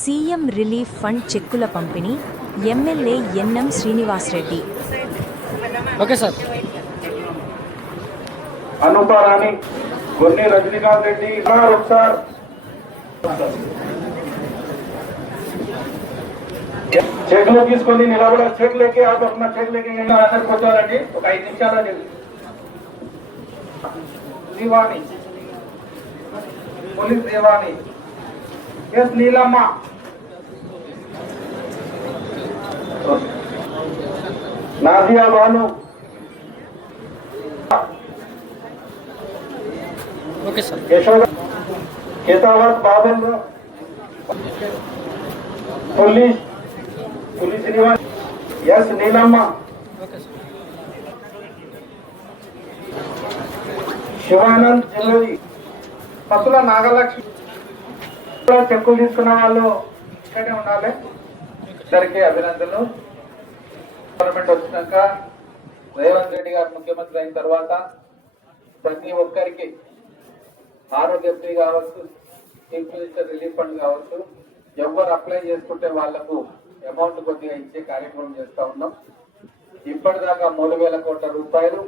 CM relief fund చెక్కుల పంపిణీ MLA NM Srinivasareddy. Okay sir. Anuparani Gonni Rajinikanth Reddy sir చెక్లు తీసుకొని నిలబడ చెక్ లేకే ఆపన్న చెక్ లేకే అందరికి వచ్చారండి. ఒక 5 నిమిషాలు దివాణి పోలీస్ దివాణి S Neelamma Nadia Banu okay sir. Keshav Ketavath Babul police Srinivas S Neelamma Shivanand జిల్లోది పసుల నాగలక్ష్మి. చెక్కులు తీసుకున్న వాళ్ళు ఇక్కడే ఉండాలి. ఇద్దరికి అభినందనలు. గవర్నమెంట్ వచ్చినాక రేవంత్ రెడ్డి గారు ముఖ్యమంత్రి అయిన తర్వాత ప్రతి ఒక్కరికి ఆరోగ్యశ్రీ కావచ్చు, చీఫ్ మినిస్టర్ రిలీఫ్ ఫండ్ కావచ్చు, ఎవరు అప్లై చేసుకుంటే వాళ్లకు అమౌంట్ కొద్దిగా ఇచ్చే కార్యక్రమం చేస్తా ఉన్నాం. ఇప్పటిదాకా 3,000 కోట్ల రూపాయలు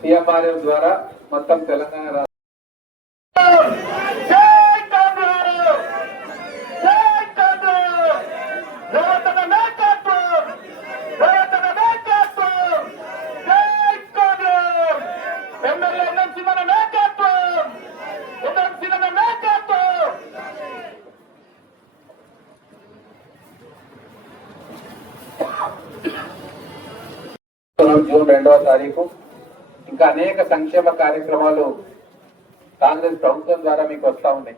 సిఎంఆర్ఎఫ్ ద్వారా మొత్తం తెలంగాణ జూన్ 2వ తారీఖు ఇంకా అనేక సంక్షేమ కార్యక్రమాలు కాంగ్రెస్ ప్రభుత్వం ద్వారా మీకు వస్తా ఉన్నాయి.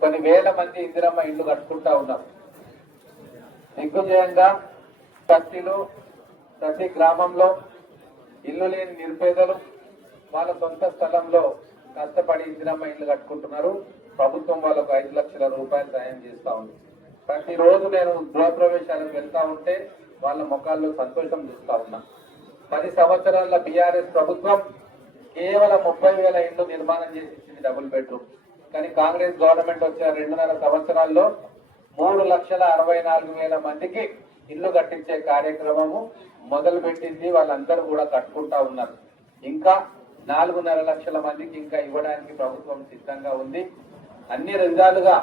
కొన్ని వేల మంది ఇందిరమ్మ ఇళ్లు కట్టుకుంటా ఉన్నారు. దిగ్విజయంగా బస్తీలు ప్రతి గ్రామంలో ఇల్లు లేని నిరుపేదలు వాళ్ళ సొంత స్థలంలో కష్టపడి ఇందిరమ్మ ఇల్లు కట్టుకుంటున్నారు. ప్రభుత్వం వాళ్ళకు 5 లక్షల రూపాయలు సాయం చేస్తా ఉంది. ప్రతిరోజు నేను గృహప్రవేశాలకు వెళ్తా ఉంటే వాళ్ళ ముఖాల్లో సంతోషం చూస్తా ఉన్నా. 10 సంవత్సరాల బీఆర్ఎస్ ప్రభుత్వం కేవలం 30,000 ఇళ్లు నిర్మాణం చేసి ఇచ్చింది, డబుల్ బెడ్రూమ్. కానీ కాంగ్రెస్ గవర్నమెంట్ వచ్చిన 2.5 సంవత్సరాల్లో 3,64,000 మందికి ఇల్లు కట్టించే కార్యక్రమము మొదలు పెట్టింది. వాళ్ళందరూ కూడా కట్టుకుంటా ఉన్నారు. ఇంకా 4.5 లక్షల మందికి ఇంకా ఇవ్వడానికి ప్రభుత్వం సిద్ధంగా ఉంది. అన్ని విధాలుగా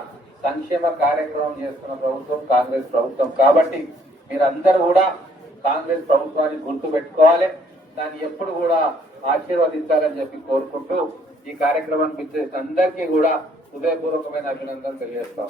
సంక్షేమ కార్యక్రమం చేస్తున్న ప్రభుత్వం కాంగ్రెస్ ప్రభుత్వం. కాబట్టి మీరందరూ కూడా కాంగ్రెస్ ప్రభుత్వాన్ని గుర్తు పెట్టుకోవాలి, దాన్ని ఎప్పుడు కూడా ఆశీర్వదించాలని చెప్పి కోరుకుంటూ ఈ కార్యక్రమానికి అందరికీ కూడా హృదయపూర్వకమైన అభినందనలు తెలియజేస్తాం.